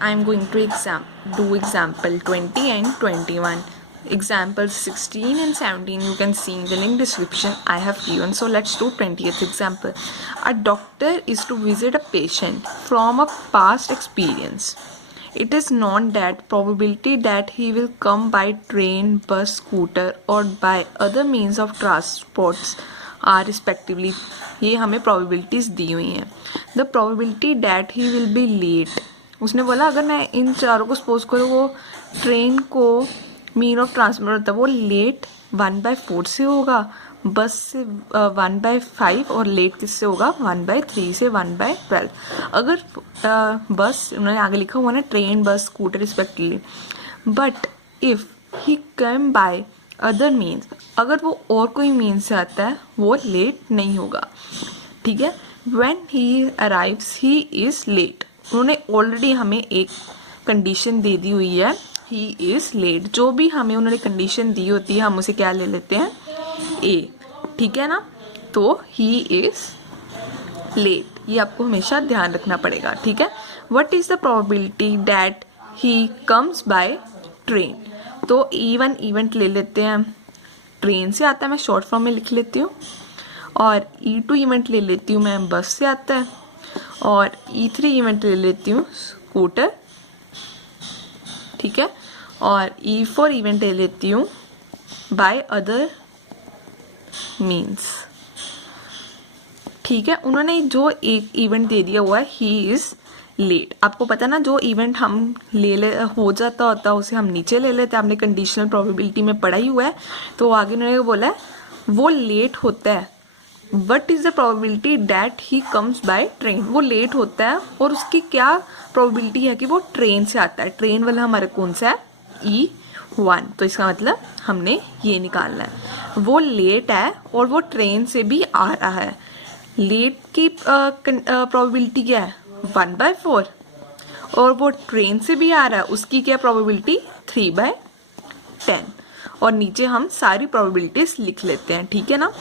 I am going to do example 20 and 21. Example 16 and 17 you can see in the link description I have given. So let's do 20th example. A doctor is to visit a patient from a past experience. It is known that probability that he will come by train, bus, scooter or by other means of transports are respectively. ये हमें probabilities दी हुई हैं. The probability that he will be late. उसने बोला अगर मैं इन चारों को सपोज करूँ वो ट्रेन को मीन ऑफ ट्रांसपोर्ट होता है वो लेट 1/4 से होगा, बस से 1/5 और लेट किससे होगा 1/3 से 1/12. अगर बस उन्होंने आगे लिखा हुआ ना train bus scooter respectively. But if he come by other means, अगर वो और कोई मीन्स से आता है वो लेट नहीं होगा. ठीक है. When he arrives he is late. उन्होंने ऑलरेडी हमें एक कंडीशन दे दी हुई है ही इज लेट. जो भी हमें उन्होंने कंडीशन दी होती है हम उसे क्या ले लेते हैं ए. ठीक है ना. तो ही इज लेट ये आपको हमेशा ध्यान रखना पड़ेगा. ठीक है. What is the probability that he comes by train. तो E1 इवेंट ले लेते हैं ट्रेन से आता है, मैं शॉर्ट फॉर्म में लिख लेती हूँ. और E2 इवेंट ले लेती हूँ मैं बस से आता है. और E3 इवेंट ले लेती हूँ स्कूटर. ठीक है. और E4 इवेंट ले लेती हूँ बाय अदर मीन्स. ठीक है. उन्होंने जो एक इवेंट दे दिया हुआ है ही इज लेट. आपको पता ना जो इवेंट हम ले हो जाता होता उसे हम नीचे ले लेते हैं. आपने कंडीशनल प्रोबेबिलिटी में पढ़ा ही हुआ है. तो आगे उन्होंने बोला है वो लेट होता है. What is the probability that he comes by train. वो लेट होता है और उसकी क्या प्रोबेबिलिटी है कि वो ट्रेन से आता है. ट्रेन वाला हमारा कौन सा है E1. तो इसका मतलब हमने ये निकालना है वो लेट है और वो ट्रेन से भी आ रहा है. लेट की प्रोबेबिलिटी क्या है 1/4 और वो ट्रेन से भी आ रहा है उसकी क्या प्रोबेबिलिटी 3/10. और नीचे हम सारी प्रोबेबिलिटीज लिख लेते हैं. ठीक है ना.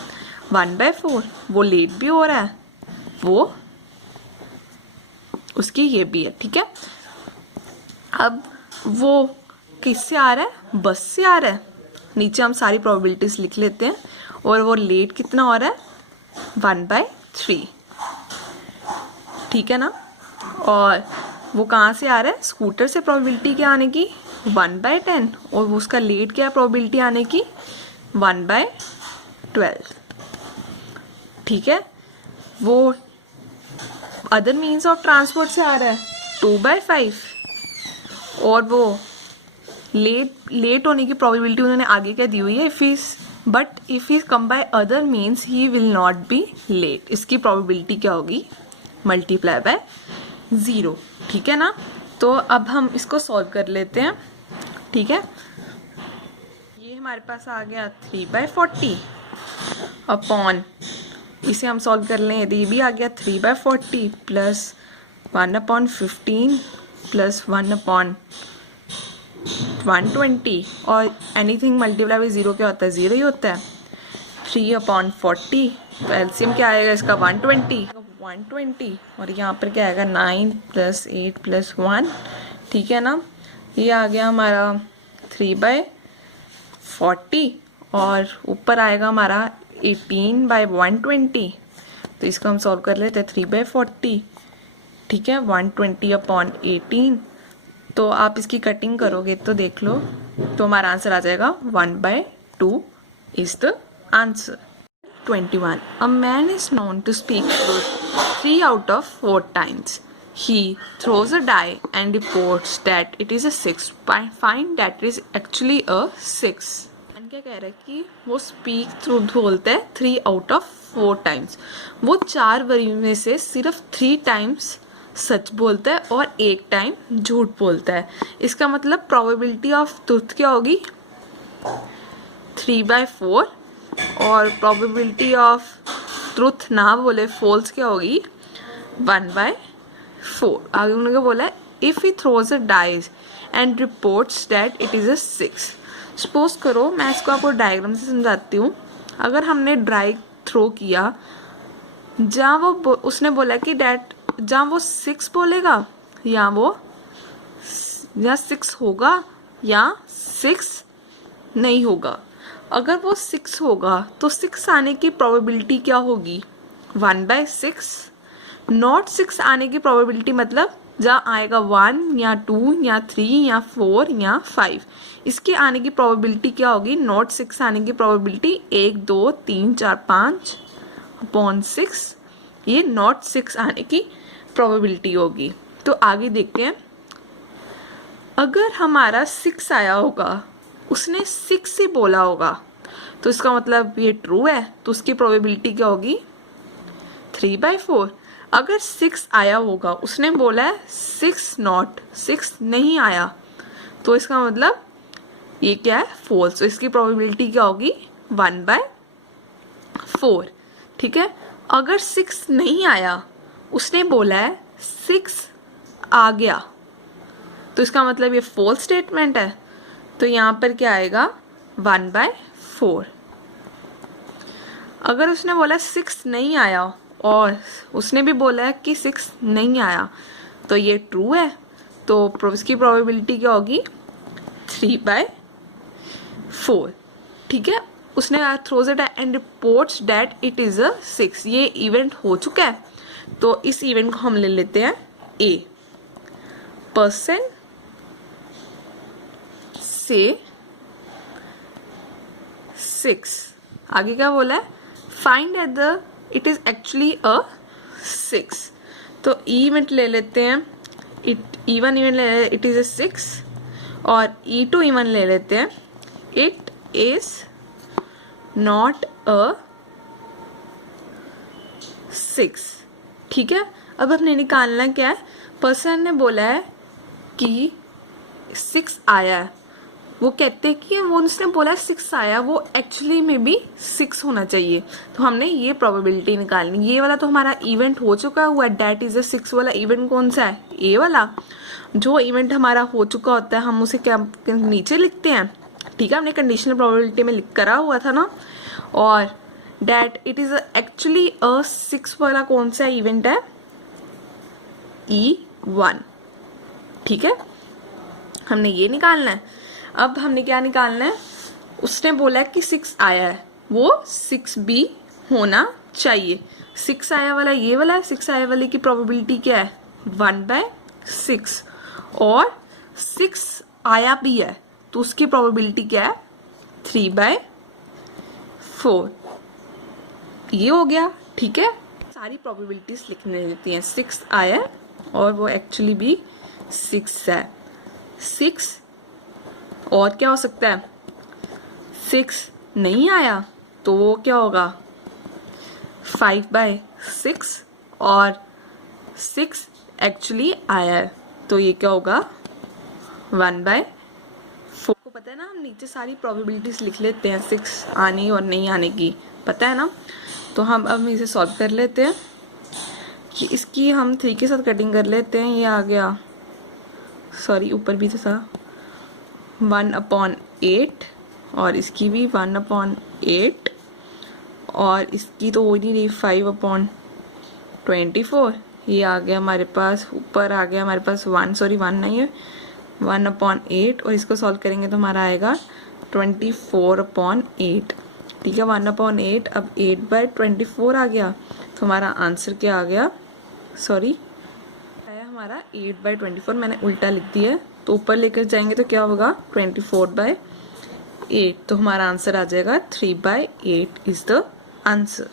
1/4 वो लेट भी हो रहा है वो उसकी ये भी है. ठीक है. अब वो किससे आ रहा है बस से आ रहा है. नीचे हम सारी प्रोबेबिलिटीज लिख लेते हैं. और वो लेट कितना हो रहा है 1/3. ठीक है ना. और वो कहाँ से आ रहा है स्कूटर से. प्रोबेबिलिटी क्या आने की 1/10 और उसका लेट क्या है प्रोबेबिलिटी आने की 1/12. ठीक है. वो अदर मीन्स ऑफ ट्रांसपोर्ट से आ रहा है 2/5 और वो लेट होने की प्रोबेबिलिटी उन्होंने आगे क्या दी हुई है but if is come by other means he will not be late. इसकी प्रोबेबिलिटी क्या होगी मल्टीप्लाई बाय 0. ठीक है ना. तो अब हम इसको सॉल्व कर लेते हैं. ठीक है. ये हमारे पास आ गया 3/40 अपॉन इसे हम सॉल्व कर लें. यदि ये भी आ गया 3/40 प्लस 1/15 प्लस 1/120 और एनीथिंग मल्टीप्लाई बाय 0 क्या होता है 0 ही होता है. 3/40 तो एलसीएम क्या आएगा इसका 120 और यहाँ पर क्या आएगा 9 + 8 + 1. ठीक है ना. ये आ गया हमारा 3/40 और ऊपर आएगा हमारा 18/120. तो इसको हम सॉल्व कर लेते हैं 3/40. ठीक है. 120/18. तो आप इसकी कटिंग करोगे तो देख लो तो हमारा आंसर आ जाएगा 1/2 is the answer. 21. A man is known to speak truth 3 out of 4 times. He throws a die and reports that it is a 6. Find that it is actually a 6. क्या कह रहा है कि वो स्पीक ट्रूथ बोलता है 3 out of 4 times. वो 4 बारी में से सिर्फ 3 टाइम्स सच बोलता है और 1 टाइम झूठ बोलता है. इसका मतलब प्रोबेबिलिटी ऑफ ट्रूथ क्या होगी 3/4 और प्रोबेबिलिटी ऑफ ट्रूथ ना बोले फॉल्स क्या होगी 1/4. आगे उन्होंने बोला है if he throws a dies and reports that it is a 6. Suppose करो मैं इसको आपको डायग्राम से समझाती हूँ. अगर हमने ड्राई थ्रो किया जहाँ वो उसने बोला कि डैट जहाँ वो 6 बोलेगा या वो या 6 होगा या 6 नहीं होगा। अगर वो 6 होगा तो 6 आने की प्रोबेबिलिटी क्या होगी, 1/6। नॉट 6 आने की प्रोबेबिलिटी मतलब जहाँ आएगा 1 या 2 या 3 या 4 या 5, इसके आने की प्रोबेबिलिटी क्या होगी, नॉट 6 आने की प्रोबेबिलिटी 1 2 3 4 5 अपॉन 6, ये नॉट 6 आने की प्रोबेबिलिटी होगी। तो आगे देखते हैं, अगर हमारा 6 आया होगा, उसने 6 से बोला होगा, तो इसका मतलब ये ट्रू है, तो उसकी प्रोबेबिलिटी क्या होगी, 3/4। अगर 6 आया होगा, उसने बोला है 6 नहीं आया, तो इसका मतलब ये क्या है, फॉल्स। तो इसकी प्रोबेबिलिटी क्या होगी, 1/4। ठीक है। अगर 6 नहीं आया, उसने बोला है 6 आ गया, तो इसका मतलब ये फॉल्स स्टेटमेंट है, तो यहाँ पर क्या आएगा, 1/4। अगर उसने बोला 6 नहीं आया और उसने भी बोला है कि 6 नहीं आया, तो ये ट्रू है, तो इसकी प्रोबेबिलिटी क्या होगी, 3/4। ठीक है। उसने throws it and reports that it is a 6, ये इवेंट हो चुका है, तो इस इवेंट को हम ले लेते हैं ए। पर्सन से 6, आगे क्या बोला है, find the it is actually a 6। तो इवेंट ले लेते हैं, इवन इवेंट ले लेते हैं, इट इज अ 6, और E2 इवन ले लेते हैं, इट इज नॉट अ 6। ठीक है। अब हमने निकालना क्या है, पर्सन ने बोला है कि 6 आया है, वो कहते हैं कि वो उसने बोला 6 आया, वो एक्चुअली में भी 6 होना चाहिए, तो हमने ये प्रोबेबिलिटी निकालनी। ये वाला तो हमारा इवेंट हो चुका हुआ है, डेट इज अ 6 वाला इवेंट कौन सा है, ए वाला। जो इवेंट हमारा हो चुका होता है हम उसे क्या नीचे लिखते हैं, ठीक है, हमने कंडीशनल प्रोबेबिलिटी में लिख करा हुआ था ना। और date it is actually a 6 वाला कौन सा इवेंट है, E1। ठीक है, हमने ये निकालना है। अब हमने क्या निकालना है, उसने बोला कि 6 आया है, वो 6 भी होना चाहिए। 6 आया वाला ये वाला है, 6 आया वाले की प्रोबेबिलिटी क्या है, 1/6, और 6 आया भी है, तो उसकी प्रोबेबिलिटी क्या है, 3/4। ये हो गया। ठीक है, सारी प्रोबेबिलिटीज लिखने देती हैं। 6 आया है और वो एक्चुअली भी 6 है। 6 और क्या हो सकता है, 6 नहीं आया, तो वो क्या होगा, 5/6, और 6 एक्चुअली आया है, तो ये क्या होगा, 1/4। को पता है ना, हम नीचे सारी प्रोबेबिलिटीज लिख लेते हैं 6 आने और नहीं आने की, पता है ना। तो हम अब इसे सॉल्व कर लेते हैं कि इसकी हम 3 के साथ कटिंग कर लेते हैं। ये आ गया, सॉरी ऊपर भी तो था, 1/8, और इसकी भी 1/8, और इसकी तो हो नहीं रही, 5/24। ये आ गया हमारे पास, ऊपर आ गया हमारे पास 1 नहीं है, 1/8, और इसको सॉल्व करेंगे तो हमारा आएगा 24/8। ठीक है, 1/8, अब 8/24 आ गया, तो हमारा आंसर क्या आ गया, सॉरी आया हमारा 8/24, मैंने उल्टा लिख दिया है, तो ऊपर लेकर जाएंगे तो क्या होगा, 24/8, तो हमारा आंसर आ जाएगा 3/8 इज द आंसर।